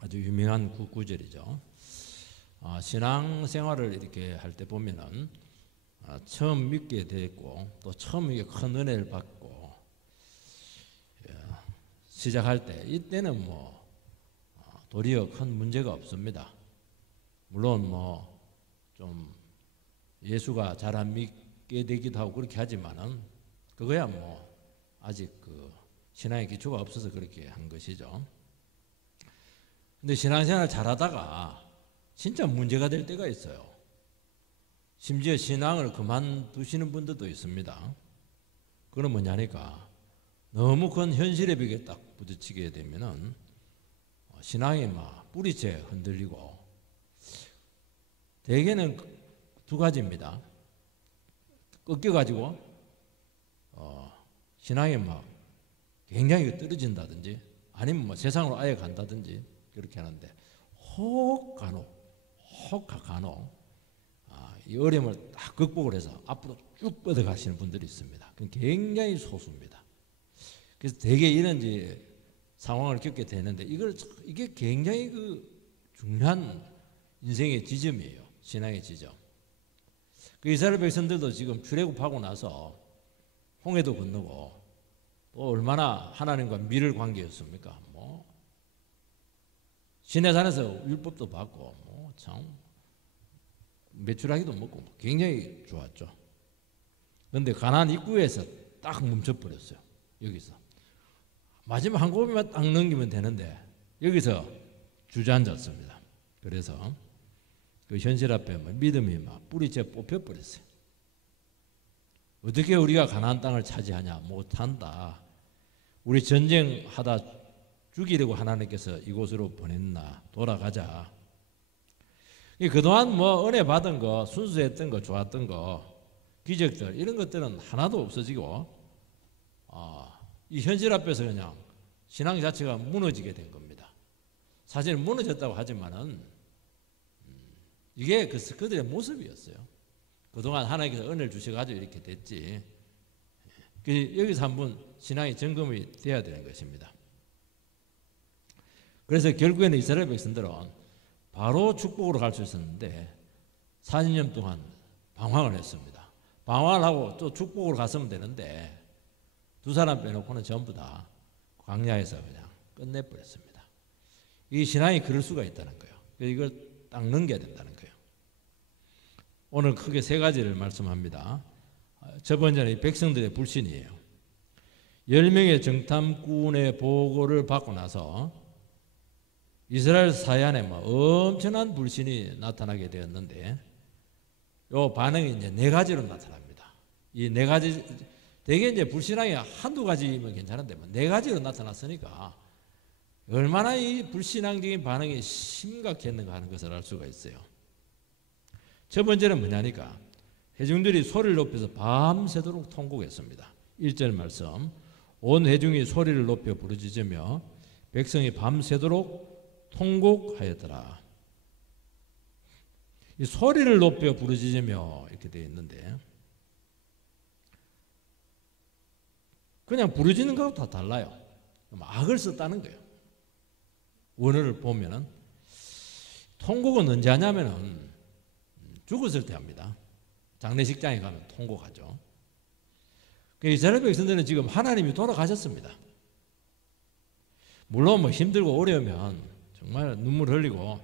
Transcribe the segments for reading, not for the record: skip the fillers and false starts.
아주 유명한 구절이죠. 신앙생활을 이렇게 할 때 보면은 처음 믿게 됐고 또 처음 이게 큰 은혜를 받고 시작할 때 이때는 뭐 도리어 큰 문제가 없습니다. 물론 뭐 좀 예수가 잘 안 믿게 되기도 하고 그렇게 하지만은 그거야 뭐 아직 그 신앙의 기초가 없어서 그렇게 한 것이죠. 근데 신앙생활 잘하다가 진짜 문제가 될 때가 있어요. 심지어 신앙을 그만두시는 분들도 있습니다. 그건 뭐냐니까 너무 큰 현실의 벽에 딱 부딪히게 되면은 신앙이 막 뿌리째 흔들리고, 대개는 두 가지입니다. 꺾여가지고 신앙이 막 굉장히 떨어진다든지 아니면 뭐 세상으로 아예 간다든지 그렇게 하는데, 혹 간혹 이 어려움을 딱 극복을 해서 앞으로 쭉 뻗어가시는 분들이 있습니다. 그건 굉장히 소수입니다. 그래서 대개 이런 이제 상황을 겪게 되는데 이게 굉장히 그 중요한 인생의 지점이에요. 신앙의 지점. 그 이스라엘 백성들도 지금 출애굽하고 나서 홍해도 건너고 또 얼마나 하나님과 밀을 관계였습니까? 뭐 시내산에서 율법도 받고 뭐 참 메추라기도 먹고 굉장히 좋았죠. 그런데 가나안 입구에서 딱 멈춰버렸어요. 여기서 마지막 한 고비만 딱 넘기면 되는데 여기서 주저앉았습니다. 그래서 그 현실 앞에 믿음이 막 뿌리째 뽑혀버렸어요. 어떻게 우리가 가나안 땅을 차지하냐? 못한다. 우리 전쟁하다 죽이려고 하나님께서 이곳으로 보냈나? 돌아가자. 그동안 뭐 은혜 받은 거, 순수했던 거, 좋았던 거, 기적들 이런 것들은 하나도 없어지고 이 현실 앞에서 그냥 신앙 자체가 무너지게 된 겁니다. 사실 무너졌다고 하지만은 이게 그들의 모습이었어요. 그동안 하나님께서 은혜를 주셔가지고 이렇게 됐지. 여기서 한번 신앙이 점검이 돼야 되는 것입니다. 그래서 결국에는 이스라엘 백성들은 바로 축복으로 갈 수 있었는데 40년 동안 방황을 했습니다. 방황을 하고 또 축복으로 갔으면 되는데 두 사람 빼놓고는 전부 다 광야에서 그냥 끝내버렸습니다. 이 신앙이 그럴 수가 있다는 거예요. 이걸 딱 넘겨야 된다는 거예요. 오늘 크게 세 가지를 말씀합니다. 첫 번째는 백성들의 불신이에요. 10명의 정탐꾼의 보고를 받고 나서 이스라엘 사이안에 엄청난 불신이 나타나게 되었는데 이 반응이 이제 네 가지로 나타납니다. 이 네 가지, 대개 이제 불신앙이 한두 가지면 괜찮은데 네 가지로 나타났으니까 얼마나 이 불신앙적인 반응이 심각했는가 하는 것을 알 수가 있어요. 첫 번째는 뭐냐니까 회중들이 소리를 높여서 밤새도록 통곡했습니다. 1절 말씀, 온 회중이 소리를 높여 부르짖으며 백성이 밤새도록 통곡하였더라. 이 소리를 높여 부르짖으며 이렇게 되어 있는데 그냥 부르짖는 것하고 다 달라요. 악을 썼다는 거예요. 원어를 보면은 통곡은 언제 하냐면은 죽었을 때 합니다. 장례식장에 가면 통곡하죠. 이스라엘 백성들은 지금 하나님이 돌아가셨습니다. 물론 뭐 힘들고 어려우면 정말 눈물 흘리고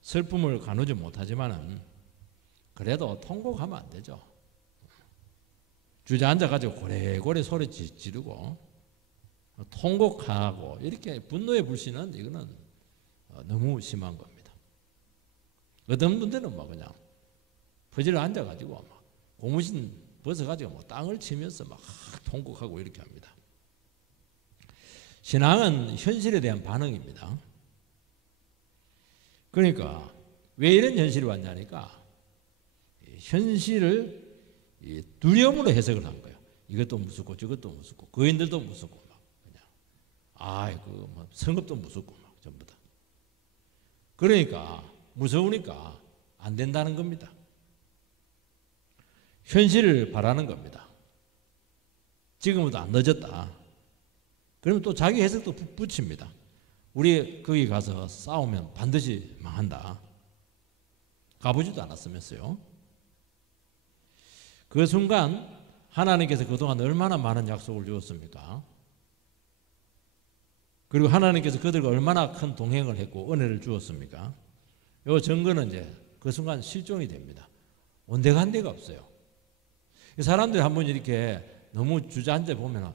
슬픔을 가누지 못하지만은 그래도 통곡하면 안 되죠. 주저앉아가지고 고래고래 소리 지르고 통곡하고 이렇게 분노의 불신은 이거는 너무 심한 겁니다. 어떤 분들은 뭐 그냥 퍼질러 앉아가지고 막 고무신 벗어가지고 뭐 땅을 치면서 막 통곡하고 이렇게 합니다. 신앙은 현실에 대한 반응입니다. 그러니까 왜 이런 현실이 왔냐니까 현실을 두려움으로 해석을 한 거예요. 이것도 무섭고 저것도 무섭고 거인들도 무섭고 막 그냥 뭐 성읍도 무섭고 막 전부 다. 그러니까 무서우니까 안 된다는 겁니다. 현실을 바라는 겁니다. 지금보다 안 늦었다. 그러면 또 자기 해석도 붙입니다. 우리 거기 가서 싸우면 반드시 망한다. 가보지도 않았으면서요. 그 순간 하나님께서 그동안 얼마나 많은 약속을 주었습니까? 그리고 하나님께서 그들과 얼마나 큰 동행을 했고 은혜를 주었습니까? 요 증거는 이제 그 순간 실종이 됩니다. 온데간데가 없어요. 사람들이 한번 이렇게 너무 주저앉아 보면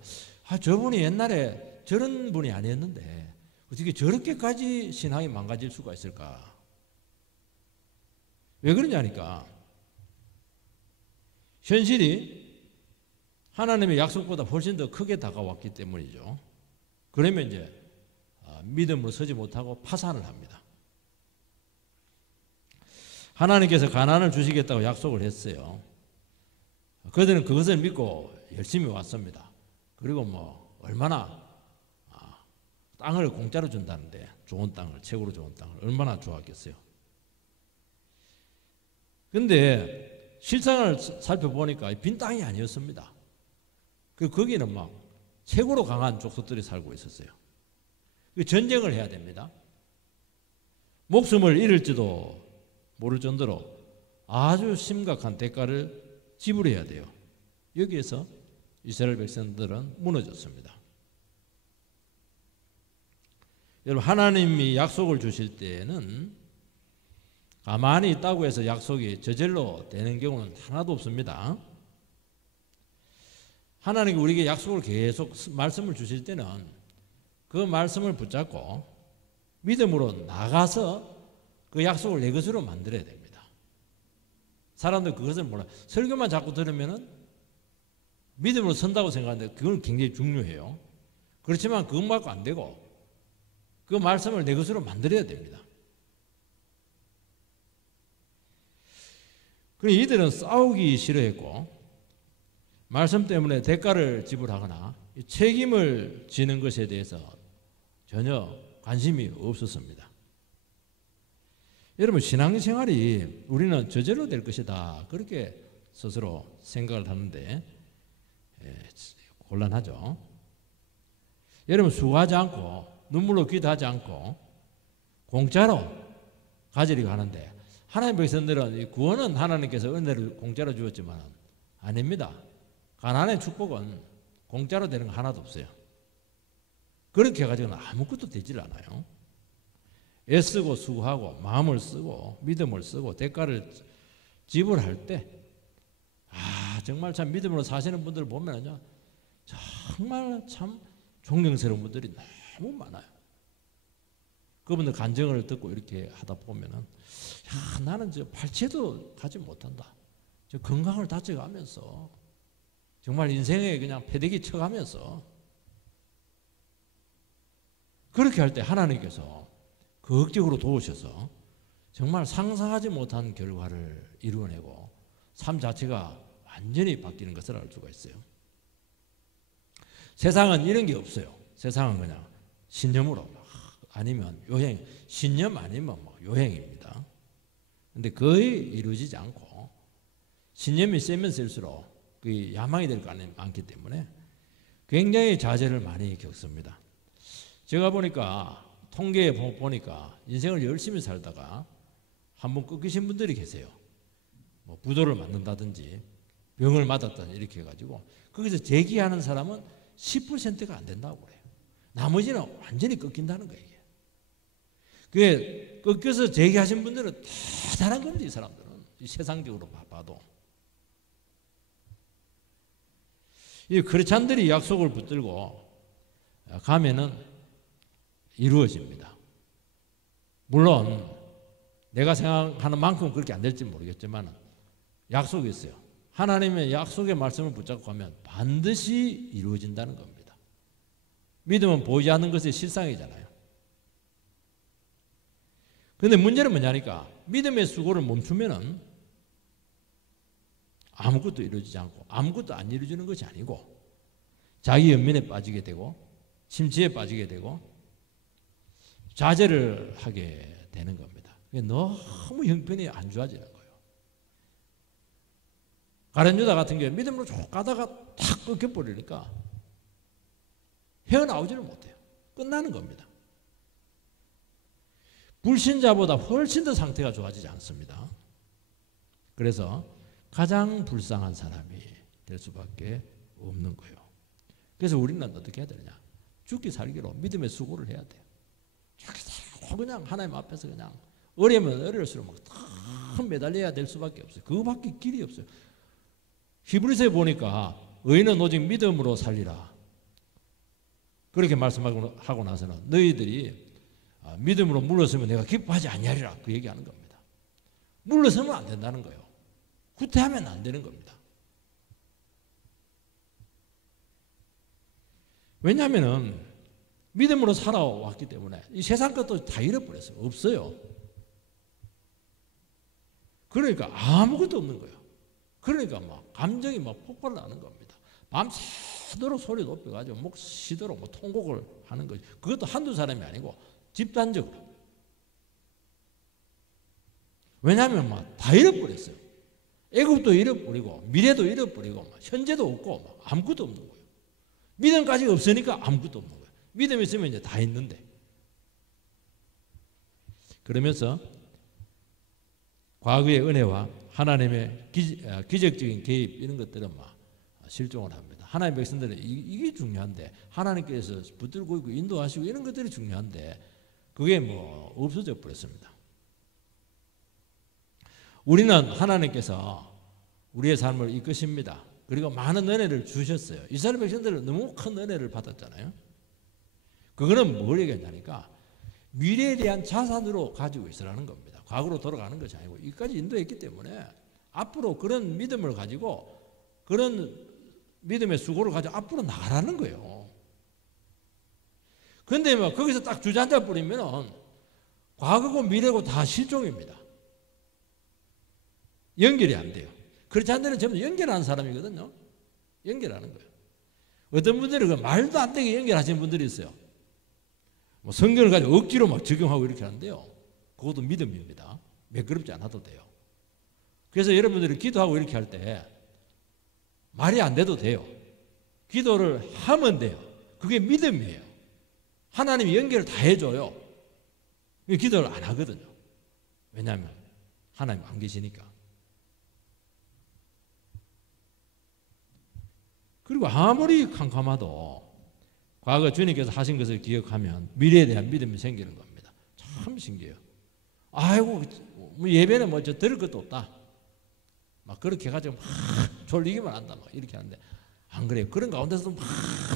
저분이 옛날에 저런 분이 아니었는데 어떻게 저렇게까지 신앙이 망가질 수가 있을까? 왜 그러냐니까 현실이 하나님의 약속보다 훨씬 더 크게 다가왔기 때문이죠. 그러면 이제 믿음으로 서지 못하고 파산을 합니다. 하나님께서 가나안을 주시겠다고 약속을 했어요. 그들은 그것을 믿고 열심히 왔습니다. 그리고 뭐 얼마나 땅을 공짜로 준다는데 좋은 땅을, 최고로 좋은 땅을 얼마나 좋았겠어요. 근데 실상을 살펴보니까 빈 땅이 아니었습니다. 거기는 막 최고로 강한 족속들이 살고 있었어요. 전쟁을 해야 됩니다. 목숨을 잃을지도 모를 정도로 아주 심각한 대가를 지불해야 돼요. 여기에서 이스라엘 백성들은 무너졌습니다. 여러분, 하나님이 약속을 주실 때에는 가만히 있다고 해서 약속이 저절로 되는 경우는 하나도 없습니다. 하나님이 우리에게 약속을 계속 말씀을 주실 때는 그 말씀을 붙잡고 믿음으로 나가서 그 약속을 내 것으로 만들어야 됩니다. 사람들 그것을 몰라. 설교만 자꾸 들으면은 믿음으로 선다고 생각하는데 그건 굉장히 중요해요. 그렇지만 그것 갖고 안 되고 그 말씀을 내 것으로 만들어야 됩니다. 그래 이들은 싸우기 싫어했고 말씀 때문에 대가를 지불하거나 책임을 지는 것에 대해서 전혀 관심이 없었습니다. 여러분, 신앙생활이 우리는 저절로 될 것이다 그렇게 스스로 생각을 하는데 곤란하죠. 여러분, 수고하지 않고 눈물로 기도하지 않고 공짜로 가지려고 하는데 하나님 백성들은 구원은 하나님께서 은혜를 공짜로 주었지만 아닙니다. 가나안의 축복은 공짜로 되는 거 하나도 없어요. 그렇게 해가지고는 아무것도 되질 않아요. 애쓰고 수고하고 마음을 쓰고 믿음을 쓰고 대가를 지불할 때 정말 참 믿음으로 사시는 분들을 보면요 정말 참 존경스러운 분들이 너무 많아요. 그분들 간증을 듣고 이렇게 하다 보면은 나는 저 팔찌도 가지 못한다. 저 건강을 다쳐가면서 정말 인생에 그냥 패대기 쳐가면서 그렇게 할 때 하나님께서 극적으로 도우셔서 정말 상상하지 못한 결과를 이루어내고 삶 자체가 완전히 바뀌는 것을 알 수가 있어요. 세상은 이런 게 없어요. 세상은 그냥 신념으로 아니면 요행, 신념 아니면 뭐 요행입니다. 근데 거의 이루어지지 않고 신념이 세면 셀수록 그 야망이 될 거 많기 때문에 굉장히 좌절을 많이 겪습니다. 제가 보니까 통계에 보니까 인생을 열심히 살다가 한번 끊기신 분들이 계세요. 뭐 부도를 맞는다든지 병을 맞았다든지 이렇게 해가지고 거기서 재기하는 사람은 10%가 안 된다고 그래요. 나머지는 완전히 끊긴다는 거예요. 그게 끊겨서 재기하신 분들은 대단한 겁니다. 이 사람들은 세상적으로 봐도 이 크리스찬들이 약속을 붙들고 가면은 이루어집니다. 물론 내가 생각하는 만큼 그렇게 안 될지 모르겠지만 약속이 있어요. 하나님의 약속의 말씀을 붙잡고 가면 반드시 이루어진다는 겁니다. 믿음은 보이지 않는 것의 실상이잖아요. 그런데 문제는 뭐냐니까 믿음의 수고를 멈추면은 아무것도 이루어지지 않고 아무것도 안 이루어지는 것이 아니고 자기 연민에 빠지게 되고 심취에 빠지게 되고 좌절을 하게 되는 겁니다. 너무 형편이 안 좋아지는 거예요. 가룟 유다 같은 경우에 믿음으로 쭉 가다가 탁 끊겨버리니까 헤어나오지를 못해요. 끝나는 겁니다. 불신자보다 훨씬 더 상태가 좋아지지 않습니다. 그래서 가장 불쌍한 사람이 될 수밖에 없는 거예요. 그래서 우리는 어떻게 해야 되느냐? 죽기 살기로 믿음의 수고를 해야 돼요. 죽기 살기로 그냥 하나님 앞에서 그냥 어려면 어려울수록 막 매달려야 될 수밖에 없어요. 그거밖에 길이 없어요. 히브리서에 보니까 의인은 오직 믿음으로 살리라. 그렇게 말씀하고 나서는 너희들이 믿음으로 물러서면 내가 기뻐하지 아니하리라 그 얘기하는 겁니다. 물러서면 안 된다는 거예요. 후퇴하면 안 되는 겁니다. 왜냐하면 믿음으로 살아왔기 때문에 이 세상 것도 다 잃어버렸어요. 없어요. 그러니까 아무것도 없는 거예요. 그러니까 막 감정이 막 폭발나는 겁니다. 밤새도록 소리 높여가지고 목 쉬도록 뭐 통곡을 하는 거죠. 그것도 한두 사람이 아니고 집단적으로. 왜냐하면 막 다 잃어버렸어요. 애굽도 잃어버리고 미래도 잃어버리고 막 현재도 없고 막 아무것도 없는 거예요. 믿음까지 없으니까 아무것도 없는 거예요. 믿음이 있으면 이제 다 있는데. 그러면서 과거의 은혜와 하나님의 기적적인 개입 이런 것들은 막 실종을 합니다. 하나님의 백성들은 이게 중요한데 하나님께서 붙들고 있고 인도하시고 이런 것들이 중요한데 그게 뭐 없어져 버렸습니다. 우리는 하나님께서 우리의 삶을 이끄십니다. 그리고 많은 은혜를 주셨어요. 이스라엘 백성들은 너무 큰 은혜를 받았잖아요. 그거는 뭘 얘기하냐니까 미래에 대한 자산으로 가지고 있으라는 겁니다. 과거로 돌아가는 것이 아니고 이까지 인도했기 때문에 앞으로 그런 믿음을 가지고 그런 믿음의 수고를 가지고 앞으로 나가라는 거예요. 그런데 뭐 거기서 딱 주저앉아 버리면 과거고 미래고 다 실종입니다. 연결이 안 돼요. 그렇지 않으면 전부 연결하는 사람이거든요. 연결하는 거예요. 어떤 분들은 그 말도 안 되게 연결하시는 분들이 있어요. 뭐 성경을 가지고 억지로 막 적용하고 이렇게 하는데요. 그것도 믿음입니다. 매끄럽지 않아도 돼요. 그래서 여러분들이 기도하고 이렇게 할 때 말이 안 돼도 돼요. 기도를 하면 돼요. 그게 믿음이에요. 하나님이 연결을 다 해줘요. 기도를 안 하거든요. 왜냐하면 하나님 안 계시니까. 그리고 아무리 캄캄해도 과거 주님께서 하신 것을 기억하면 미래에 대한 믿음이 생기는 겁니다. 참 신기해요. 아이고 뭐 예배는 뭐 저 들을 것도 없다. 막 그렇게 해가지고 막 졸리기만 한다. 막 이렇게 하는데 안 그래요. 그런 가운데서도 막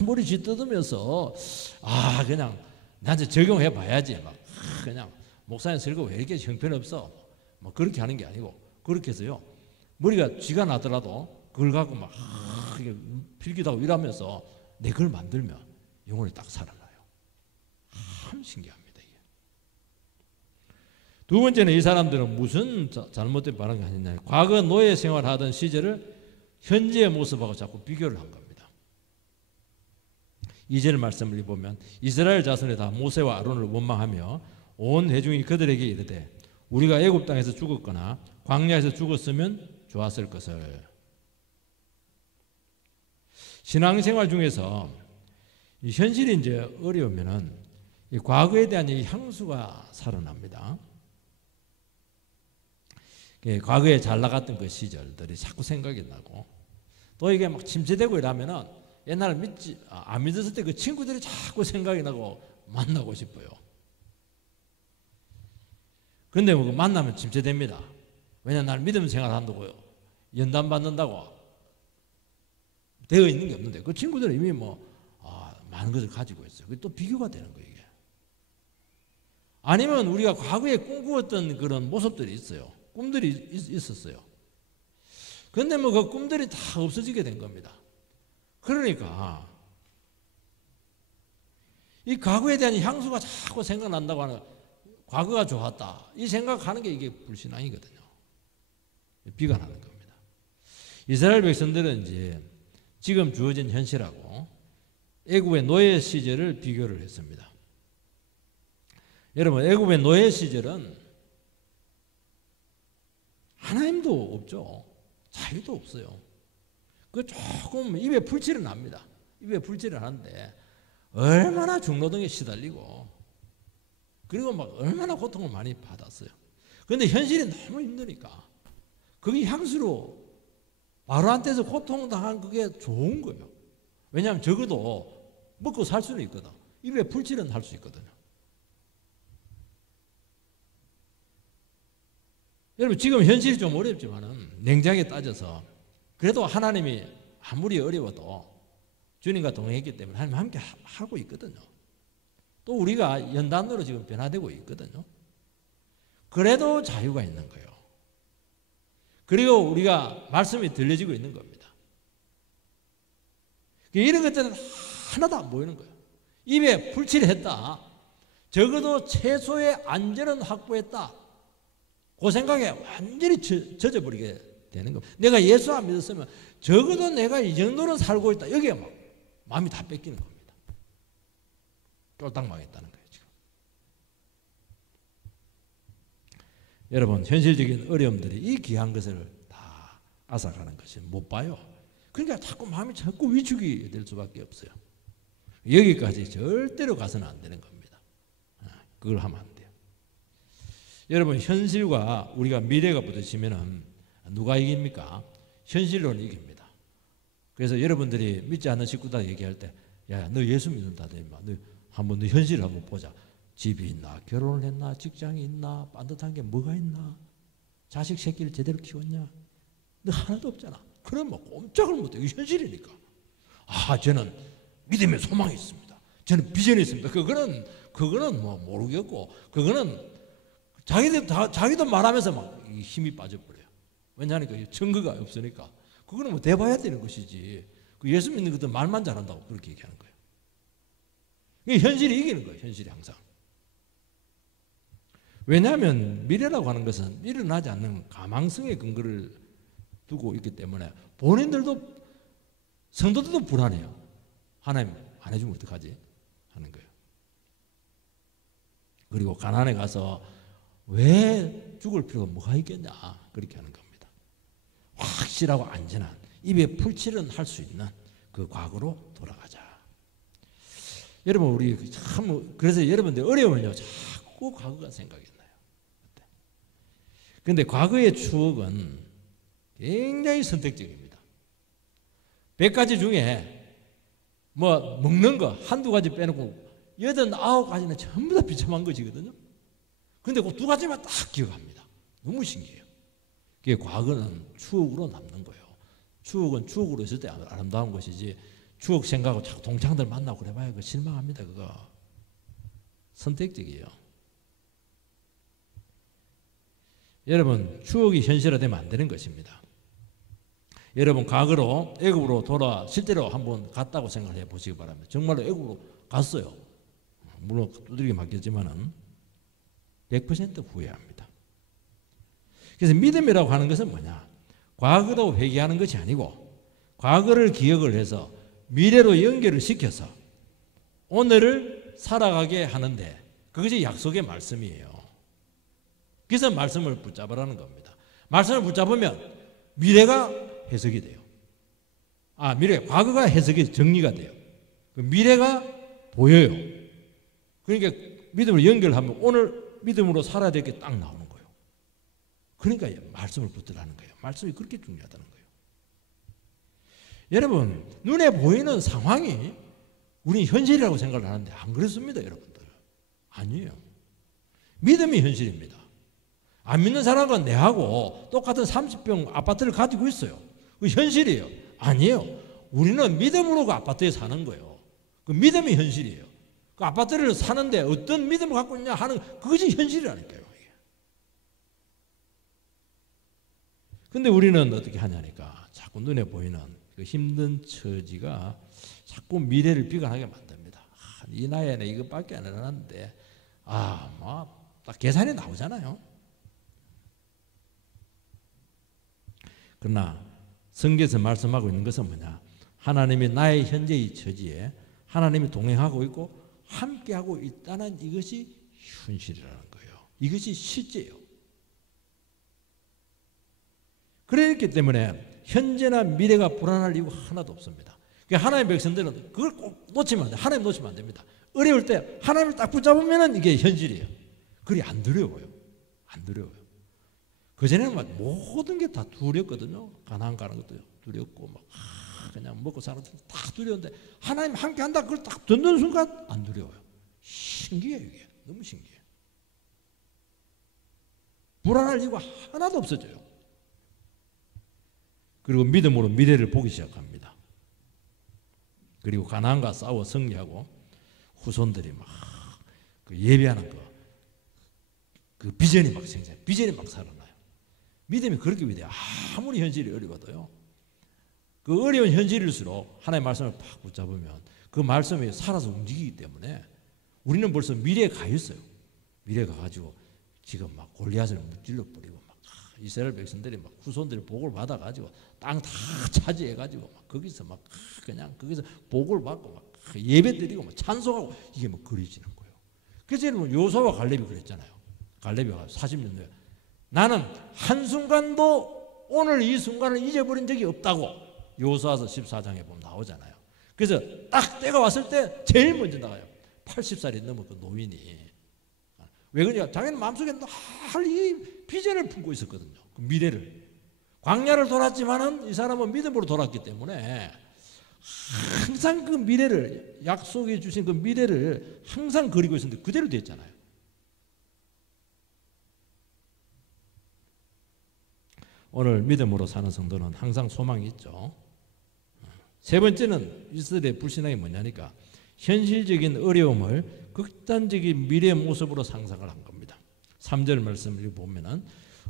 머리 쥐뜯으면서 그냥 나한테 적용해 봐야지. 막 그냥 목사님 설교 왜 이렇게 형편없어. 막 그렇게 하는 게 아니고 그렇게 해서요. 머리가 쥐가 나더라도 그걸 갖고 막 필기도 하고 이러면서 내 걸 만들면 영혼이 딱 살아나요. 참 신기합니다. 이게. 두 번째는 이 사람들은 무슨 잘못된 반응을 하느냐. 과거 노예 생활하던 시절을 현재의 모습하고 자꾸 비교를 한 겁니다. 2절 말씀을 보면 이스라엘 자손이 다 모세와 아론을 원망하며 온 회중이 그들에게 이르되 우리가 애굽 땅에서 죽었거나 광야에서 죽었으면 좋았을 것을. 신앙생활 중에서 이 현실이 이제 어려우면은 이 과거에 대한 이 향수가 살아납니다. 과거에 잘 나갔던 그 시절들이 자꾸 생각이 나고 또 이게 막 침체되고 이러면은 옛날에 안 믿었을 때 그 친구들이 자꾸 생각이 나고 만나고 싶어요. 그런데 뭐 만나면 침체됩니다. 왜냐하면 나는 믿음 생활한다고요. 연단 받는다고 되어 있는 게 없는데 그 친구들은 이미 많은 것을 가지고 있어요. 그게 또 비교가 되는 거예요. 이게. 아니면 우리가 과거에 꿈꾸었던 그런 모습들이 있어요. 꿈들이 있었어요. 그런데 뭐 그 꿈들이 다 없어지게 된 겁니다. 그러니까 이 과거에 대한 향수가 자꾸 생각난다고 하는 과거가 좋았다. 이 생각하는 게 이게 불신앙이거든요. 비관하는 겁니다. 이스라엘 백성들은 이제 지금 주어진 현실하고 애굽의 노예 시절을 비교를 했습니다. 여러분 애굽의 노예 시절은 하나님도 없죠. 자유도 없어요. 그 조금 입에 풀칠은 납니다. 입에 풀칠은 하는데 얼마나 중노동에 시달리고 그리고 막 얼마나 고통을 많이 받았어요. 그런데 현실이 너무 힘드니까 그게 향수로 바로한테서 고통당한 그게 좋은 거예요. 왜냐하면 적어도 먹고 살 수는 있거든. 입에 풀칠은 할 수 있거든요. 여러분 지금 현실이 좀 어렵지만은 냉정하게 따져서 그래도 하나님이 아무리 어려워도 주님과 동행했기 때문에 하나님 함께 하고 있거든요. 또 우리가 연단으로 지금 변화되고 있거든요. 그래도 자유가 있는 거예요. 그리고 우리가 말씀이 들려지고 있는 겁니다. 이런 것들은 하나도 안 보이는 거예요. 입에 풀칠했다. 적어도 최소의 안전은 확보했다. 그 생각에 완전히 젖어버리게 되는 겁니다. 내가 예수 안 믿었으면 적어도 내가 이 정도는 살고 있다. 여기에 막 마음이 다 뺏기는 겁니다. 쫄딱 망했다는 거예요, 지금. 여러분, 현실적인 어려움들이 이 귀한 것을 다 앗아가는 것이 못 봐요. 그러니까 자꾸 마음이 자꾸 위축이 될 수밖에 없어요. 여기까지 절대로 가서는 안 되는 겁니다. 그걸 하면 안 돼요. 여러분, 현실과 우리가 미래가 부딪히면은 누가 이깁니까? 현실로는 이깁니다. 그래서 여러분들이 믿지 않는 식구들 얘기할 때, 야, 너 예수 믿는다, 너 한번 너 현실을 한번 보자. 집이 있나, 결혼을 했나, 직장이 있나, 반듯한 게 뭐가 있나, 자식 새끼를 제대로 키웠냐? 너 하나도 없잖아. 그럼 뭐 꼼짝을 못해. 이게 현실이니까. 아, 저는 믿음의 소망이 있습니다. 저는 비전이 있습니다. 그거는 뭐 모르겠고, 그거는 자기도 말하면서 막 힘이 빠져버려요. 왜냐하니까 증거가 없으니까. 그거는 뭐 대봐야 되는 것이지. 그 예수 믿는 것도 말만 잘한다고 그렇게 얘기하는 거예요. 이게 현실이 이기는 거예요. 현실이 항상. 왜냐하면 미래라고 하는 것은 일어나지 않는 가망성의 근거를 두고 있기 때문에 본인들도 성도들도 불안해요. 하나님 안 해주면 어떡하지? 하는 거예요. 그리고 가나안에 가서 왜 죽을 필요가 뭐가 있겠냐? 그렇게 하는 겁니다. 확실하고 안전한 입에 풀칠은 할 수 있는 그 과거로 돌아가자. 여러분 우리 참 그래서 여러분들 어려우면요 자꾸 과거가 생각이 나요. 그런데 과거의 추억은 굉장히 선택적입니다. 100가지 중에 뭐 먹는 거 한두 가지 빼놓고 89가지는 전부 다 비참한 것이거든요. 그런데 그 두 가지만 딱 기억합니다. 너무 신기해요. 그게 과거는 추억으로 남는 거예요. 추억은 추억으로 있을 때 아름다운 것이지 추억 생각하고 자꾸 동창들 만나고 그래봐야 그거 실망합니다. 그거 선택적이에요. 여러분 추억이 현실화되면 안 되는 것입니다. 여러분 과거로 애굽으로 돌아 실제로 한번 갔다고 생각해 보시기 바랍니다. 정말로 애굽으로 갔어요. 물론 두드리게 맡겼지만은 100% 후회합니다. 그래서 믿음이라고 하는 것은 뭐냐? 과거로 회개하는 것이 아니고 과거를 기억을 해서 미래로 연결을 시켜서 오늘을 살아가게 하는데 그것이 약속의 말씀이에요. 그래서 말씀을 붙잡으라는 겁니다. 말씀을 붙잡으면 미래가 해석이 돼요. 과거가 해석이 정리가 돼요. 미래가 보여요. 그러니까 믿음을 연결하면 오늘 믿음으로 살아야 될 게 딱 나오는 거예요. 그러니까 말씀을 붙들라는 거예요. 말씀이 그렇게 중요하다는 거예요. 여러분 눈에 보이는 상황이 우리는 현실이라고 생각을 하는데 안 그렇습니다. 여러분들 아니에요. 믿음이 현실입니다. 안 믿는 사람은 내하고 똑같은 30평 아파트를 가지고 있어요. 그 현실이에요. 아니에요. 우리는 믿음으로 그 아파트에 사는 거예요. 그 믿음이 현실이에요. 그 아파트를 사는데 어떤 믿음을 갖고 있냐 하는 그것이 현실이라니까요. 근데 우리는 어떻게 하냐니까 자꾸 눈에 보이는 그 힘든 처지가 자꾸 미래를 비관하게 만듭니다. 이 나이에는 이것밖에 안 해놨는데 딱 계산이 나오잖아요. 그러나 성경에서 말씀하고 있는 것은 뭐냐? 하나님이 나의 현재의 처지에 하나님이 동행하고 있고 함께하고 있다는 이것이 현실이라는 거예요. 이것이 실제예요. 그렇기 때문에 현재나 미래가 불안할 이유가 하나도 없습니다. 하나님의 백성들은 그걸 꼭 놓치면 안 돼요. 하나님 놓치면 안 됩니다. 어려울 때 하나님을 딱 붙잡으면 이게 현실이에요. 그리 안 두려워요. 안 두려워요. 그전에는 막 모든 게 다 두렵거든요. 가난 가는 것도 두렵고 막 그냥 먹고 사는 것도 다 두려운데 하나님 함께 한다 그걸 딱 듣는 순간 안 두려워요. 신기해요. 이게 너무 신기해요. 불안할 이유가 하나도 없어져요. 그리고 믿음으로 미래를 보기 시작합니다. 그리고 가나안과 싸워 승리하고 후손들이 막 그 예배하는 그 비전이 막 생겨요. 비전이 막 살아나요. 믿음이 그렇게 위대해요. 아무리 현실이 어려워도요. 그 어려운 현실일수록 하나님의 말씀을 팍 붙잡으면 그 말씀이 살아서 움직이기 때문에 우리는 벌써 미래에 가 있어요. 미래에 가가지고 지금 막 골리앗을 무찔러 뿌리고 막 이스라엘 백성들이 막 후손들이 복을 받아가지고 땅 다 차지해가지고 막 거기서 막 그냥 거기서 복을 받고 막 예배 드리고 막 찬송하고 이게 막 그려지는 거예요. 그래서 여러분 요수아와 갈렙이 그랬잖아요. 갈렙이 40년 후에 나는 한순간도 오늘 이 순간을 잊어버린 적이 없다고 요수아서 14장에 보면 나오잖아요. 그래서 딱 때가 왔을 때 제일 먼저 나가요. 80살이 넘은 그 노인이. 왜 그러냐? 자기는 마음속에 늘 이 비전을 품고 있었거든요. 그 미래를. 광야를 돌았지만은 이 사람은 믿음으로 돌았기 때문에 항상 그 미래를 약속해 주신 그 미래를 항상 그리고 있었는데 그대로 됐잖아요. 오늘 믿음으로 사는 성도는 항상 소망이 있죠. 세 번째는 이스라엘의 불신앙이 뭐냐니까 현실적인 어려움을 극단적인 미래의 모습으로 상상을 한 겁니다. 3절 말씀을 보면은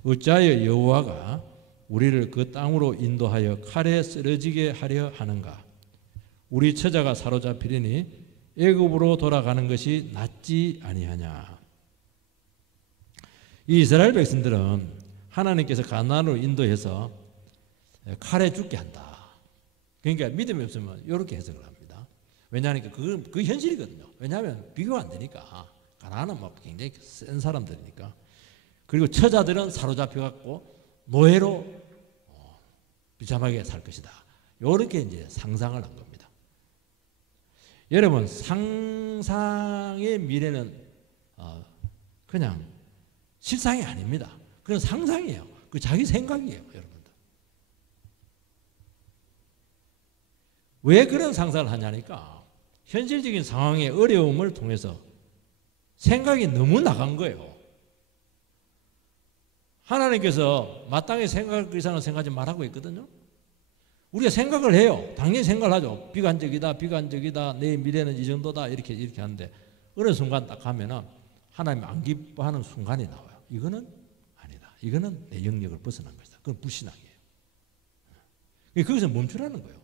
어찌하여 여호와가 우리를 그 땅으로 인도하여 칼에 쓰러지게 하려 하는가? 우리 처자가 사로잡히리니 애굽으로 돌아가는 것이 낫지 아니하냐? 이 이스라엘 백성들은 하나님께서 가나안으로 인도해서 칼에 죽게 한다. 그러니까 믿음이 없으면 이렇게 해석을 합니다. 왜냐하니까 그 현실이거든요. 왜냐하면 비교가 안 되니까. 가나안은 뭐 굉장히 센 사람들이니까. 그리고 처자들은 사로잡혀갖고 노예로 비참하게 살 것이다. 이렇게 이제 상상을 한 겁니다. 여러분 상상의 미래는 그냥 실상이 아닙니다. 그건 상상이에요. 그 자기 생각이에요, 여러분들. 왜 그런 상상을 하냐니까 현실적인 상황의 어려움을 통해서 생각이 너무 나간 거예요. 하나님께서 마땅히 생각할 그 이상은 생각하지 말라고 했거든요. 우리가 생각을 해요. 당연히 생각을 하죠. 비관적이다, 비관적이다, 내 미래는 이 정도다 이렇게 하는데 어느 순간 딱 가면은 하나님 안 기뻐하는 순간이 나와요. 이거는 아니다. 이거는 내 영역을 벗어난 것이다. 그건 불신앙이에요. 거기서 멈추라는 거예요.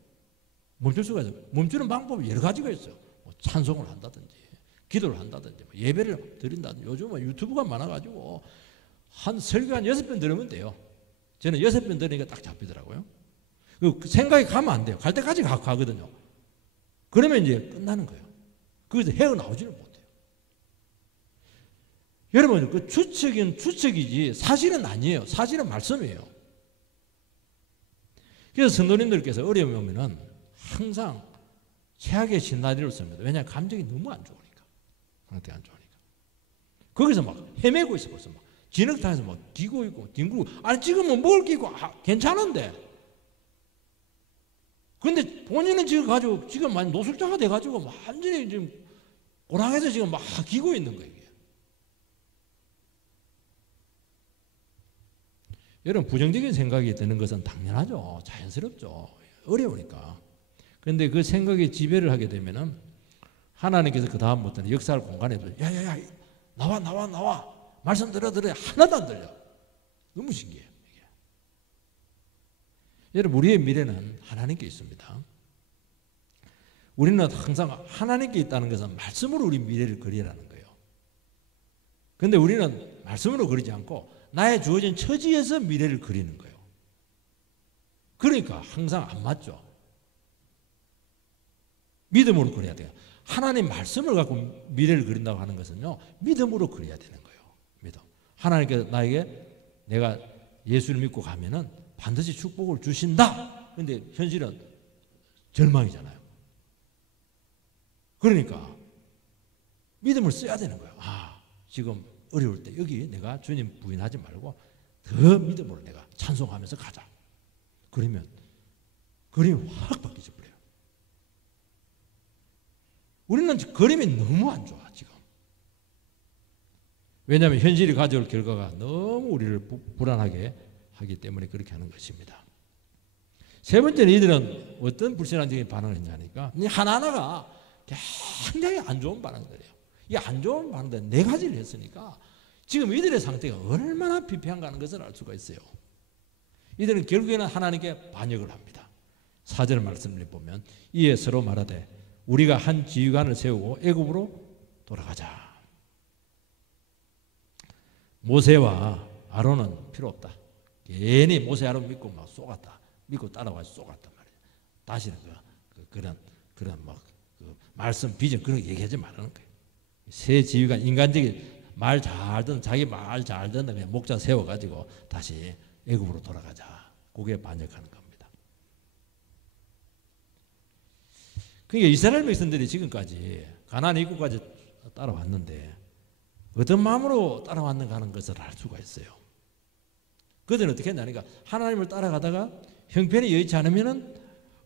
멈출 수가 있어요. 멈추는 방법이 여러 가지가 있어요. 뭐 찬송을 한다든지, 기도를 한다든지, 뭐 예배를 드린다든지. 요즘은 유튜브가 많아가지고 한 설교 한 6번 들으면 돼요. 저는 6번 들으니까 딱 잡히더라고요. 그 생각이 가면 안 돼요. 갈 때까지 가거든요. 그러면 이제 끝나는 거예요. 거기서 헤어나오지를 못해요. 여러분, 그 추측은 추측이지 사실은 아니에요. 사실은 말씀이에요. 그래서 성도님들께서 어려움이 오면은 항상 최악의 시나리오를 씁니다. 왜냐하면 감정이 너무 안 좋으니까. 상태가 안 좋으니까. 거기서 막 헤매고 있어 벌써 막. 진흙탕에서 막 기고 있고 뒹굴고 아니 지금 뭐 먹을 게 있고 괜찮은데 근데 본인은 지금 가지고 지금 많이 노숙자가 돼가지고 완전히 지금 고랑에서 지금 막 기고 있는 거예요. 이게. 여러분 부정적인 생각이 드는 것은 당연하죠. 자연스럽죠. 어려우니까. 그런데 그 생각에 지배를 하게 되면은 하나님께서 그 다음부터는 역사할 공간에 야야야 나와 말씀 들어 하나도 안 들려. 너무 신기해요. 이게. 여러분 우리의 미래는 하나님께 있습니다. 우리는 항상 하나님께 있다는 것은 말씀으로 우리 미래를 그리라는 거예요. 그런데 우리는 말씀으로 그리지 않고 나의 주어진 처지에서 미래를 그리는 거예요. 그러니까 항상 안 맞죠. 믿음으로 그려야 돼요. 하나님 말씀을 갖고 미래를 그린다고 하는 것은요. 믿음으로 그려야 되는 거예요. 믿음. 하나님께서 나에게 내가 예수를 믿고 가면은 반드시 축복을 주신다. 그런데 현실은 절망이잖아요. 그러니까 믿음을 써야 되는 거예요. 아, 지금 어려울 때 여기 내가 주님 부인하지 말고 더 믿음으로 내가 찬송하면서 가자. 그러면 그림이 확 바뀌어 버려요. 우리는 그림이 너무 안 좋아 지금. 왜냐하면 현실이 가져올 결과가 너무 우리를 불안하게 하기 때문에 그렇게 하는 것입니다. 세 번째는 이들은 어떤 불신앙적인 반응을 했냐니까 하나하나가 굉장히 안 좋은 반응들이에요. 이 안 좋은 반응들 네 가지를 했으니까 지금 이들의 상태가 얼마나 비폐한가 하는 것을 알 수가 있어요. 이들은 결국에는 하나님께 반역을 합니다. 4절 말씀을 보면 이에 서로 말하되 우리가 한 지휘관을 세우고 애굽으로 돌아가자. 모세와 아론은 필요 없다. 괜히 모세 아론 믿고 막 쏘갔다. 믿고 따라와서 쏘갔단 말이에요. 다시는 그런 막 그 말씀 비전 그런 거 얘기하지 말라는 거예요. 새 지휘관 인간적인 말 잘 듣는 자기 말 잘 듣는 그냥 목자 세워가지고 다시 애굽으로 돌아가자. 그게 반역하는 겁니다. 그러니까 이스라엘 백성들이 지금까지 가나안 입구까지 따라왔는데 어떤 마음으로 따라왔는가 하는 것을 알 수가 있어요. 그들은 어떻게 했냐니까 하나님을 따라가다가 형편이 여의치 않으면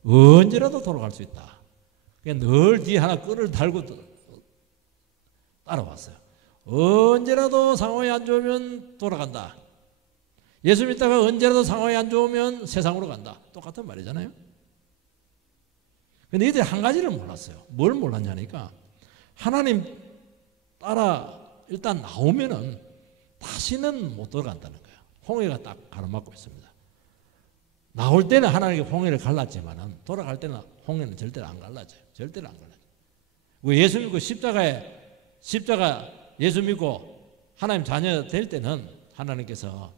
언제라도 돌아갈 수 있다. 그냥 늘 뒤에 하나 끈을 달고 따라왔어요. 언제라도 상황이 안 좋으면 돌아간다. 예수 믿다가 언제라도 상황이 안 좋으면 세상으로 간다. 똑같은 말이잖아요. 근데 이들이 한 가지를 몰랐어요. 뭘 몰랐냐니까 하나님 따라 일단 나오면은 다시는 못 돌아간다는 거예요. 홍해가 딱 가로막고 있습니다. 나올 때는 하나님께 홍해를 갈랐지만은 돌아갈 때는 홍해는 절대로 안 갈라져요. 절대로 안 갈라져요. 예수 믿고 십자가 예수 믿고 하나님 자녀 될 때는 하나님께서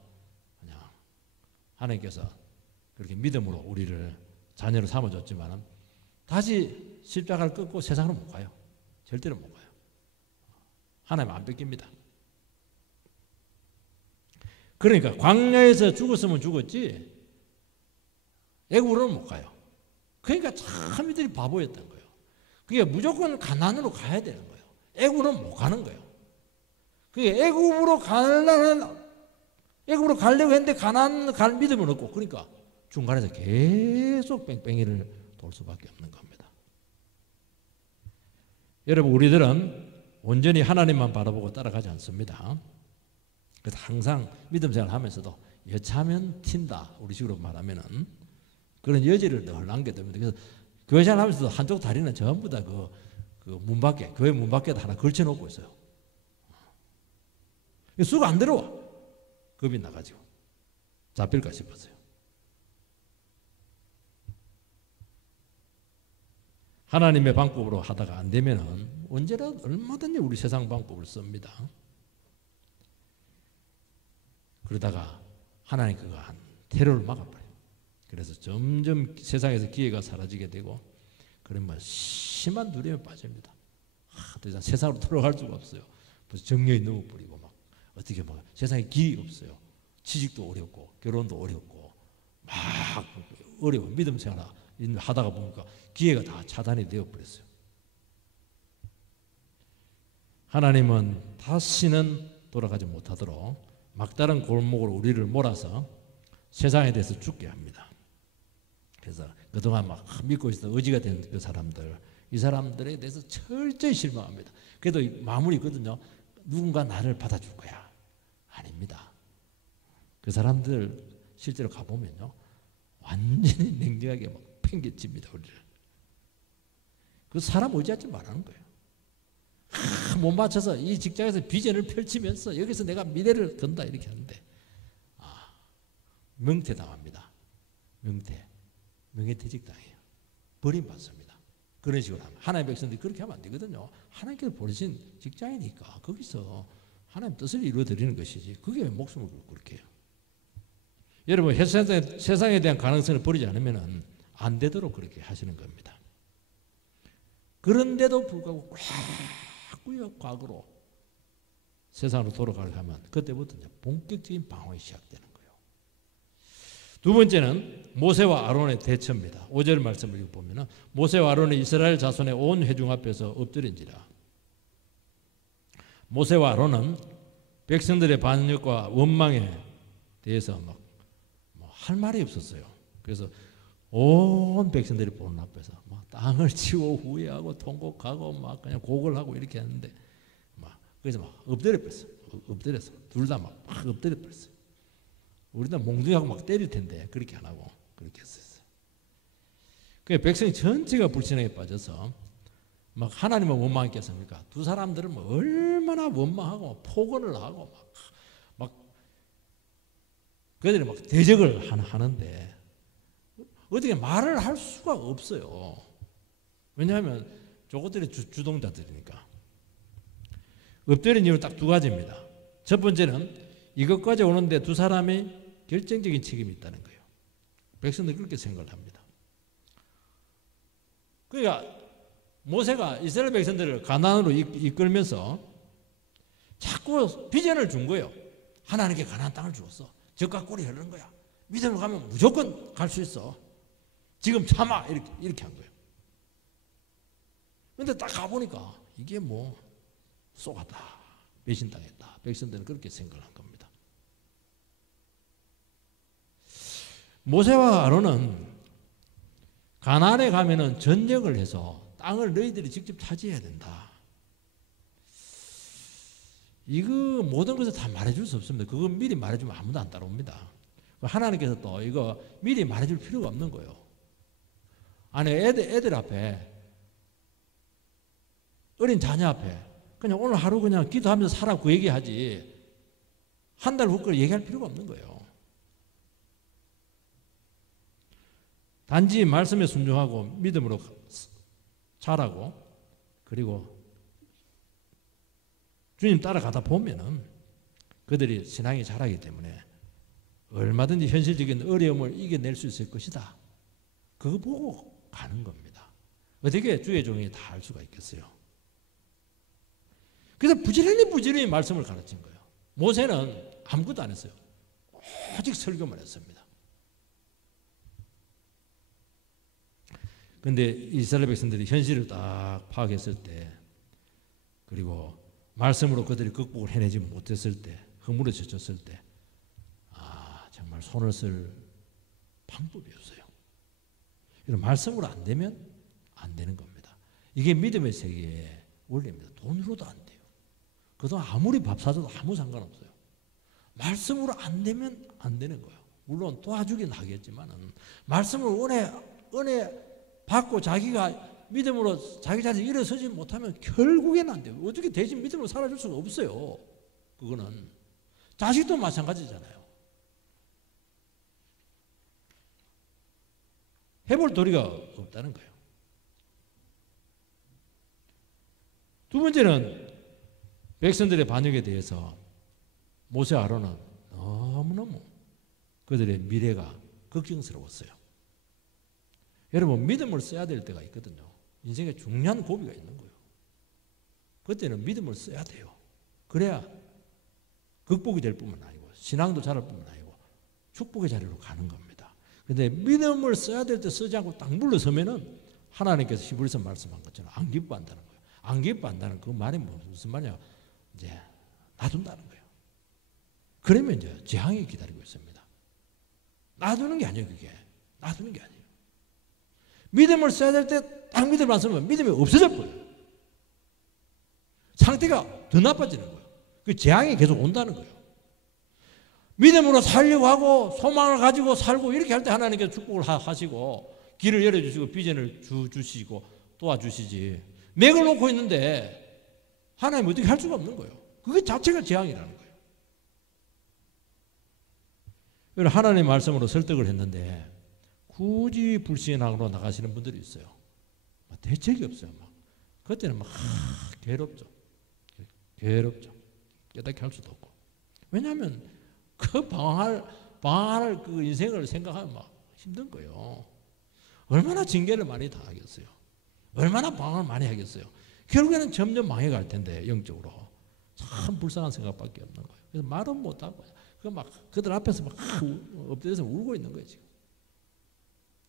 그렇게 믿음으로 우리를 자녀로 삼아줬지만은 다시 십자가를 끊고 세상으로 못 가요. 절대로 못 가요. 하나님 안 뺏깁니다. 그러니까 광야에서 죽었으면 죽었지 애굽으로는 못 가요. 그러니까 참 이들이 바보였던 거예요. 그게 무조건 가나안으로 가야 되는 거예요. 애굽으로는 못 가는 거예요. 그게 애굽으로 가려고 했는데 가나안 갈 믿음은 없고 그러니까 중간에서 계속 뺑뺑이를 돌 수밖에 없는 겁니다. 여러분 우리들은 온전히 하나님만 바라보고 따라가지 않습니다. 그래서 항상 믿음 생활하면서도 여차하면 튄다 우리식으로 말하면은 그런 여지를 늘 남겨둡니다. 그래서 교회 생활하면서도 한쪽 다리는 전부 다 그 문 밖에 교회 문 밖에다 하나 걸쳐놓고 있어요. 수가 안 들어와. 겁이 나가지고 잡힐까 싶었어요. 하나님의 방법으로 하다가 안 되면은 언제나 얼마든지 우리 세상 방법을 씁니다. 그러다가 하나님 그거 한 테러를 막아버려요. 그래서 점점 세상에서 기회가 사라지게 되고 그러면 심한 두려움에 빠집니다. 더 이상 세상으로 돌아갈 수가 없어요. 벌써 정령이 넘어버리고 막 어떻게 막 세상에 길이 없어요. 취직도 어렵고 결혼도 어렵고 막 어려워. 믿음 생활 하다가 보니까 기회가 다 차단이 되어버렸어요. 하나님은 다시는 돌아가지 못하도록 막다른 골목으로 우리를 몰아서 세상에 대해서 죽게 합니다. 그래서 그동안 막 믿고 있었던 의지가 된 그 사람들, 이 사람들에 대해서 철저히 실망합니다. 그래도 마무리 있거든요. 누군가 나를 받아줄 거야. 아닙니다. 그 사람들 실제로 가보면요. 완전히 냉정하게 막 팽개칩니다. 우리를. 그 사람 의지하지 말라는 거예요. 못 맞춰서 이 직장에서 비전을 펼치면서 여기서 내가 미래를 건다 이렇게 하는데 명퇴당합니다. 명예퇴직당해요. 버림받습니다. 그런 식으로 하면 하나님의 백성들이 그렇게 하면 안 되거든요. 하나님께서 보내신 직장이니까 거기서 하나님 뜻을 이루어드리는 것이지 그게 왜 목숨을 걸고 그렇게 해요. 여러분 세상에 대한 가능성을 버리지 않으면 안 되도록 그렇게 하시는 겁니다. 그런데도 불구하고 꾸역 과거로 세상으로 돌아가려고 하면 그때부터 이제 본격적인 방황이 시작되는 거예요. 두 번째는 모세와 아론의 대처입니다. 5절 말씀을 읽어보면 모세와 아론이 이스라엘 자손의 온 회중 앞에서 엎드린지라. 모세와 아론은 백성들의 반역과 원망에 대해서 막 할 말이 없었어요. 그래서 온 백성들이 보는 앞에서 막 땅을 치고 후회하고 통곡하고 막 그냥 곡을 하고 이렇게 했는데 막 그래서 막 엎드려 버렸어요. 엎드려서 둘 다 막 엎드려 버렸어요. 우리도 몽둥이하고 막 때릴 텐데 그렇게 안 하고 그렇게 했었어요. 그 백성이 전체가 불신앙에 빠져서 막 하나님을 원망했겠습니까? 두 사람들은 뭐 얼마나 원망하고 폭언을 하고 막 그들이 막 대적을 하는데 어떻게 말을 할 수가 없어요. 왜냐하면 저것들이 주동자들이니까. 엎드린 이유는 딱 두 가지입니다. 첫 번째는 이것까지 오는데 두 사람이 결정적인 책임이 있다는 거예요. 백성들이 그렇게 생각을 합니다. 그러니까 모세가 이스라엘 백성들을 가나안으로 이끌면서 자꾸 비전을 준 거예요. 하나님께 가나안 땅을 주었어. 적과 꿀이 흐르는 거야. 믿음으로 가면 무조건 갈 수 있어. 지금 참아. 이렇게 한 거예요. 그런데 딱 가보니까 이게 뭐 쏘갔다. 배신당했다. 백성들은 그렇게 생각을 한 겁니다. 모세와 아론은 가나안에 가면은 전쟁을 해서 땅을 너희들이 직접 차지해야 된다. 이거 모든 것을 다 말해줄 수 없습니다. 그거 미리 말해주면 아무도 안 따라옵니다. 하나님께서 또 이거 미리 말해줄 필요가 없는 거예요. 아니 애들 앞에 어린 자녀 앞에 그냥 오늘 하루 그냥 기도하면서 살아 그 얘기하지 한 달 후 걸 얘기할 필요가 없는 거예요. 단지 말씀에 순종하고 믿음으로 자라고 그리고 주님 따라가다 보면은 그들이 신앙이 자라기 때문에 얼마든지 현실적인 어려움을 이겨낼 수 있을 것이다. 그거 보고 가는 겁니다. 어떻게 주의 종이 다 할 수가 있겠어요? 그래서 부지런히 말씀을 가르친 거예요. 모세는 아무것도 안 했어요. 오직 설교만 했습니다. 그런데 이스라엘 백성들이 현실을 딱 파악했을 때 그리고 말씀으로 그들이 극복을 해내지 못했을 때 허물어졌을 때 정말 손을 쓸 방법이 없어요. 이런 말씀으로 안 되면 안 되는 겁니다. 이게 믿음의 세계의 원리입니다. 돈으로도 안 돼요. 그동안 아무리 밥 사줘도 아무 상관없어요. 말씀으로 안 되면 안 되는 거예요. 물론 도와주긴 하겠지만 말씀을 은혜 받고 자기가 믿음으로 자기 자신이 일어서지 못하면 결국에는 안 돼요. 어떻게 대신 믿음으로 살아줄 수가 없어요. 그거는 자식도 마찬가지잖아요. 해볼 도리가 없다는 거예요. 두 번째는 백성들의 반역에 대해서 모세 아론은 너무너무 그들의 미래가 걱정스러웠어요. 여러분 믿음을 써야 될 때가 있거든요. 인생에 중요한 고비가 있는 거예요. 그때는 믿음을 써야 돼요. 그래야 극복이 될 뿐만 아니고 신앙도 자랄 뿐만 아니고 축복의 자리로 가는 겁니다. 그런데 믿음을 써야 될 때 쓰지 않고 딱 물러서면은 하나님께서 히브리서 말씀한 것처럼 안 기뻐한다는 거예요. 안 기뻐한다는 그 말이 무슨 말이냐? 이제 놔둔다는 거예요. 그러면 이제 재앙이 기다리고 있습니다. 놔두는 게 아니에요. 그게 놔두는 게 아니에요. 믿음을 써야 될 때 딱 믿음을 안 쓰면 믿음이 없어져 버려요. 상태가 더 나빠지는 거예요. 그 재앙이 계속 온다는 거예요. 믿음으로 살려고 하고 소망을 가지고 살고 이렇게 할 때 하나님께서 축복을 하시고 길을 열어주시고 비전을 주시고 도와주시지. 맥을 놓고 있는데 하나님 어떻게 할 수가 없는 거예요. 그게 자체가 재앙이라는 거예요. 하나님 말씀으로 설득을 했는데 굳이 불신앙으로 나가시는 분들이 있어요. 대책이 없어요. 그때는 괴롭죠. 괴롭죠. 깨닫게 할 수도 없고. 왜냐하면 그 방황할 그 인생을 생각하면 힘든 거예요. 얼마나 징계를 많이 당하겠어요. 얼마나 방황을 많이 하겠어요. 결국에는 점점 망해갈 텐데 영적으로 참 불쌍한 생각밖에 없는 거예요. 그래서 말은 못하고 그들 앞에서 엎드려서 울고 있는 거예요. 지금.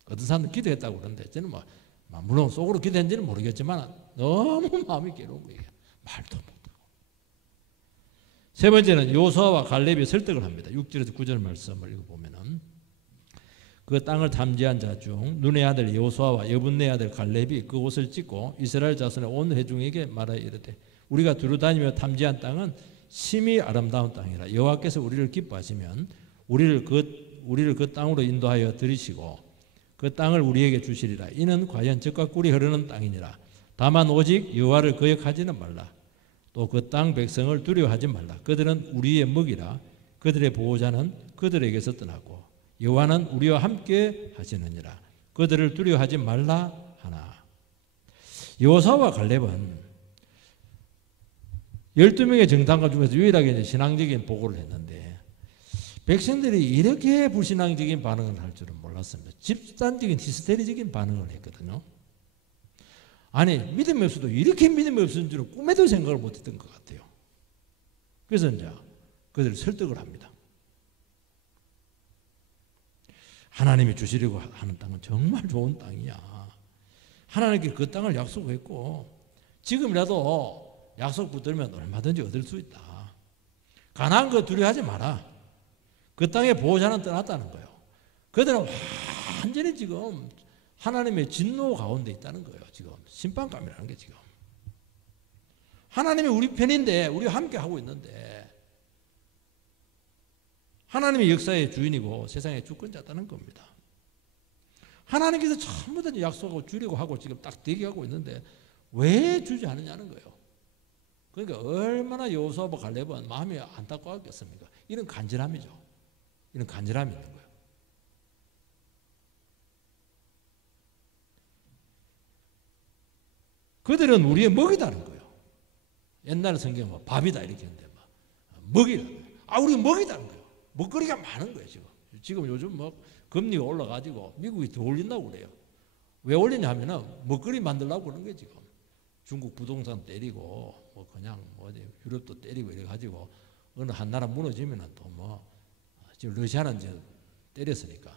어떤 사람은 기도했다고 그러는데 저는 물론 속으로 기도했는지는 모르겠지만 너무 마음이 괴로운 거예요. 말도 못하고. 세 번째는 여호수아와 갈렙이 설득을 합니다. 6절에서 9절 말씀을 읽어보면은 그 땅을 탐지한 자 중 눈의 아들 여호수아와 여분네 아들 갈렙이 그 옷을 찢고 이스라엘 자손의 온 회중에게 말하여 이르되 우리가 두루 다니며 탐지한 땅은 심히 아름다운 땅이라 여호와께서 우리를 기뻐하시면 우리를 그 땅으로 인도하여 들이시고 그 땅을 우리에게 주시리라. 이는 과연 젖과 꿀이 흐르는 땅이니라. 다만 오직 여호와를 거역하지는 말라. 또 그 땅 백성을 두려워하지 말라. 그들은 우리의 먹이라. 그들의 보호자는 그들에게서 떠나고 여호와는 우리와 함께 하시느니라. 그들을 두려워하지 말라 하나. 여호수아와 갈렙은 12명의 정탐관 중에서 유일하게 신앙적인 보고를 했는데 백성들이 이렇게 불신앙적인 반응을 할 줄은 몰랐습니다. 집단적인 히스테리적인 반응을 했거든요. 아니 믿음이 없어도 이렇게 믿음이 없는 줄은 꿈에도 생각을 못했던 것 같아요. 그래서 이제 그들을 설득을 합니다. 하나님이 주시려고 하는 땅은 정말 좋은 땅이야. 하나님께 그 땅을 약속했고 지금이라도 약속 붙들면 얼마든지 얻을 수 있다. 가나안 거 두려워하지 마라. 그 땅의 보호자는 떠났다는 거예요. 그들은 완전히 지금 하나님의 진노 가운데 있다는 거예요. 지금 심판감이라는 게 지금 하나님이 우리 편인데 우리와 함께 하고 있는데 하나님의 역사의 주인이고 세상의 주권자다는 겁니다. 하나님께서 전부 다 약속하고 주려고 하고 지금 딱 대기하고 있는데 왜 주지 않느냐는 거예요. 그러니까 얼마나 여호수아와 갈렙은 마음이 안타까웠겠습니까? 이런 간절함이죠. 이런 간절함이 있는 거예요. 그들은 우리의 먹이다는 거예요. 옛날 성경은 뭐 밥이다 이렇게 했는데 먹이다. 우리 먹이다는 거예요. 먹거리가 많은 거예요. 지금 요즘 뭐 금리가 올라가지고 미국이 더 올린다고 그래요. 왜 올리냐 하면은 먹거리 만들려고 그러는 거예요. 지금 중국 부동산 때리고 뭐 그냥 어디 유럽도 때리고 이래 가지고 어느 한 나라 무너지면은 또 뭐 지금 러시아는 이제 때렸으니까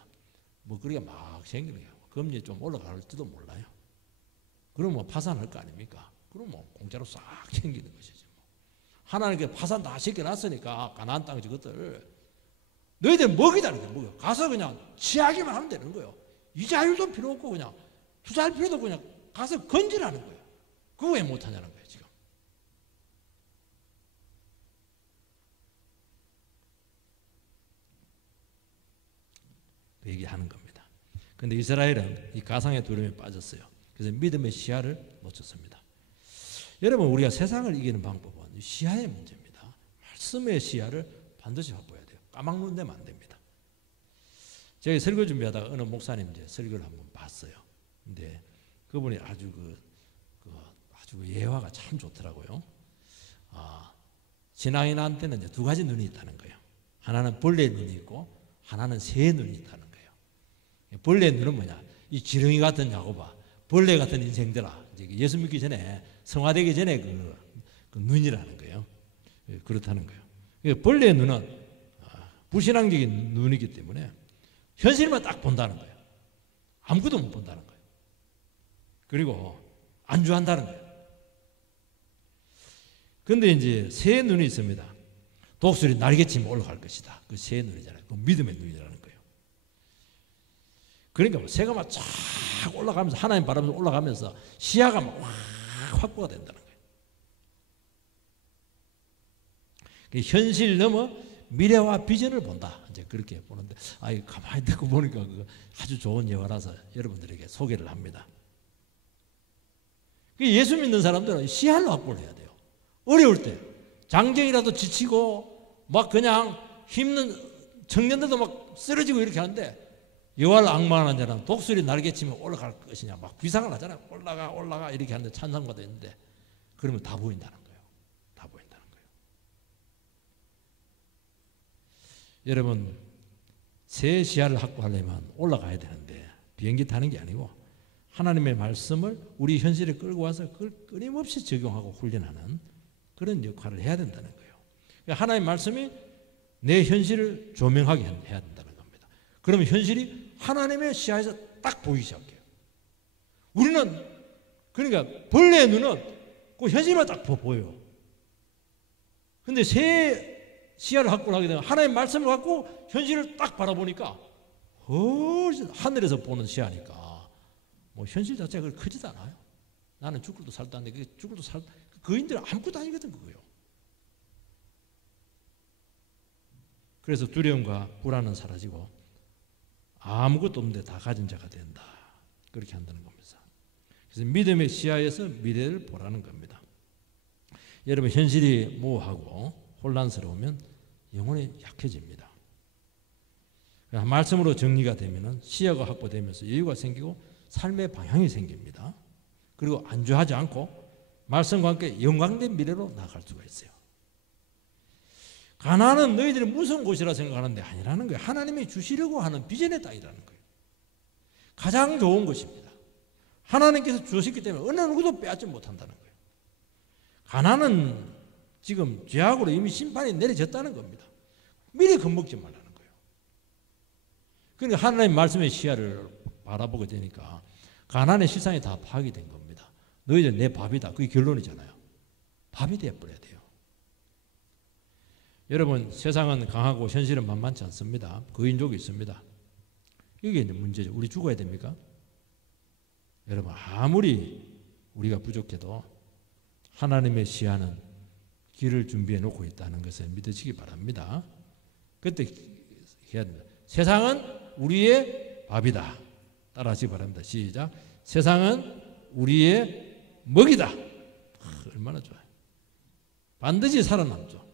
먹거리가 막 생기는 거예요. 금리 좀 올라갈지도 몰라요. 그럼 뭐 파산할 거 아닙니까? 그럼 뭐 공짜로 싹 챙기는 것이죠. 하나님께 파산 다 시켜놨으니까 가나안 땅 저것들 너희들 먹이다는 거예요. 먹여. 가서 그냥 취하기만 하면 되는 거예요. 이자율도 필요 없고 그냥 투자할 필요도 없고 그냥 가서 건지라는 거예요. 그거 왜 못하냐는 거예요. 지금. 그 얘기하는 겁니다. 그런데 이스라엘은 이 가상의 두려움에 빠졌어요. 그래서 믿음의 시야를 놓쳤습니다. 여러분 우리가 세상을 이기는 방법은 시야의 문제입니다. 말씀의 시야를 반드시 확보해야 돼요. 까막눈 되면 안 됩니다. 제가 설교 준비하다가 어느 목사님 이제 설교를 한번 봤어요. 근데 그분이 아주 아주 예화가 참 좋더라고요. 신앙인한테는 이제 두 가지 눈이 있다는 거예요. 하나는 벌레 눈이 있고 하나는 새 눈이 있다는 거예요. 벌레 눈은 뭐냐? 이 지렁이 같은 야고바, 벌레 같은 인생들아. 예수 믿기 전에 성화되기 전에 그 눈이라는 거예요. 그렇다는 거예요. 벌레 눈은 불신앙적인 눈이기 때문에 현실만 딱 본다는 거예요. 아무것도 못 본다는 거예요. 그리고 안주한다는 거예요. 그런데 이제 새 눈이 있습니다. 독수리 날개치면 올라갈 것이다. 그 새 눈이잖아요. 그 믿음의 눈이라는 거예요. 그러니까 뭐 새가 막 쫙 올라가면서 하나님 바라보면서 올라가면서 시야가 막 확보가 된다는 거예요. 현실 넘어 미래와 비전을 본다. 이제 그렇게 보는데, 가만히 듣고 보니까 아주 좋은 예화라서 여러분들에게 소개를 합니다. 예수 믿는 사람들은 시야를 확보를 해야 돼요. 어려울 때, 장정이라도 지치고, 막 그냥 힘든 청년들도 막 쓰러지고 이렇게 하는데, 여호와를 앙망하는 자는 독수리 날개치면 올라갈 것이냐, 막 비상을 하잖아요. 올라가 이렇게 하는데 찬상받아 있는데, 그러면 다 보인다는 거예요. 다 보인다는 거예요. 여러분, 새 시야를 확보하려면 올라가야 되는데 비행기 타는 게 아니고 하나님의 말씀을 우리 현실에 끌고 와서 그걸 끊임없이 적용하고 훈련하는 그런 역할을 해야 된다는 거예요. 하나님의 말씀이 내 현실을 조명하게 해야 된다는 겁니다. 그러면 현실이 하나님의 시야에서 딱 보이기 시작해요. 우리는 그러니까 벌레의 눈은 그 현실만 딱 보여요. 근데 새 시야를 확보를 하게 되면 하나님의 말씀을 갖고 현실을 딱 바라보니까 훨씬 하늘에서 보는 시야니까 뭐 현실 자체가 크지도 않아요. 나는 죽을도 살도 안 돼. 죽을도 살 거인들은 아무것도 아니거든 그거요. 그래서 두려움과 불안은 사라지고 아무것도 없는데 다 가진 자가 된다. 그렇게 한다는 겁니다. 그래서 믿음의 시야에서 미래를 보라는 겁니다. 여러분 현실이 모호하고 혼란스러우면 영혼이 약해집니다. 말씀으로 정리가 되면 시야가 확보되면서 여유가 생기고 삶의 방향이 생깁니다. 그리고 안주하지 않고 말씀과 함께 영광된 미래로 나아갈 수가 있어요. 가나안은 너희들이 무서운 곳이라 생각하는데 아니라는 거예요. 하나님이 주시려고 하는 비전의 땅이라는 거예요. 가장 좋은 것입니다. 하나님께서 주셨기 때문에 어느 누구도 빼앗지 못한다는 거예요. 가나안은 지금 죄악으로 이미 심판이 내려졌다는 겁니다. 미리 겁먹지 말라는 거예요. 그러니까 하나님 말씀의 시야를 바라보게 되니까 가나안의 실상이 다 파악이 된 겁니다. 너희들 내 밥이다. 그게 결론이잖아요. 밥이 되어버려야 돼요. 여러분 세상은 강하고 현실은 만만치 않습니다. 거인족이 있습니다. 이게 이제 문제죠. 우리 죽어야 됩니까? 여러분 아무리 우리가 부족해도 하나님의 시야는 길을 준비해 놓고 있다는 것을 믿으시기 바랍니다. 그때 해야 됩니다. 세상은 우리의 밥이다. 따라하시기 바랍니다. 시작. 세상은 우리의 먹이다. 얼마나 좋아요. 반드시 살아남죠.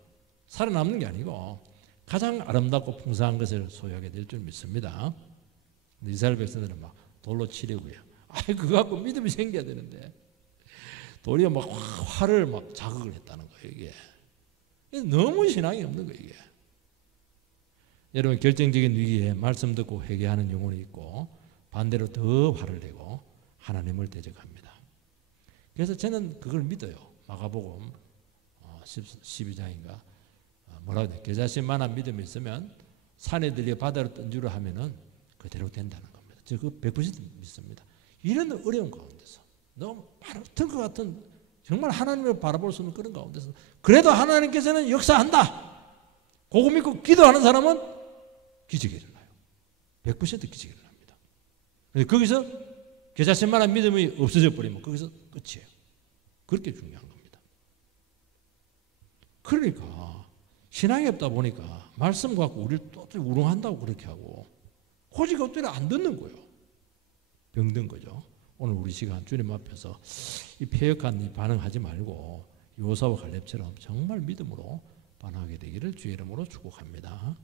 살아남는 게 아니고 가장 아름답고 풍성한 것을 소유하게 될 줄 믿습니다. 이스라엘 백성들은 막 돌로 치려고요. 그거 갖고 믿음이 생겨야 되는데 도리어 막 화를 막 자극을 했다는 거예요. 이게 너무 신앙이 없는 거예요. 이게. 여러분 결정적인 위기에 말씀 듣고 회개하는 영혼이 있고 반대로 더 화를 내고 하나님을 대적합니다. 그래서 저는 그걸 믿어요. 마가복음 12장인가 뭐라고 해야 돼? 겨자씨만한 믿음이 있으면 산에 들려 바다로 던지려 하면은 그대로 된다는 겁니다. 저 그 100% 믿습니다. 이런 어려운 가운데서 너무 바로튼 것 같은 정말 하나님을 바라볼 수 없는 그런 가운데서 그래도 하나님께서는 역사한다. 그거 믿고 기도하는 사람은 기적이 일어나요. 100% 기적이 일어납니다. 거기서 겨자씨만한 믿음이 없어져 버리면 거기서 끝이에요. 그렇게 중요한 겁니다. 그러니까 신앙이 없다 보니까 말씀 갖고 우리를 또 우롱한다고 그렇게 하고 고집 없더니 안 듣는 거예요. 병든 거죠. 오늘 우리 시간 주님 앞에서 이 패역한 이 반응하지 말고 요사와 갈렙처럼 정말 믿음으로 반응하게 되기를 주의 이름으로 축복합니다.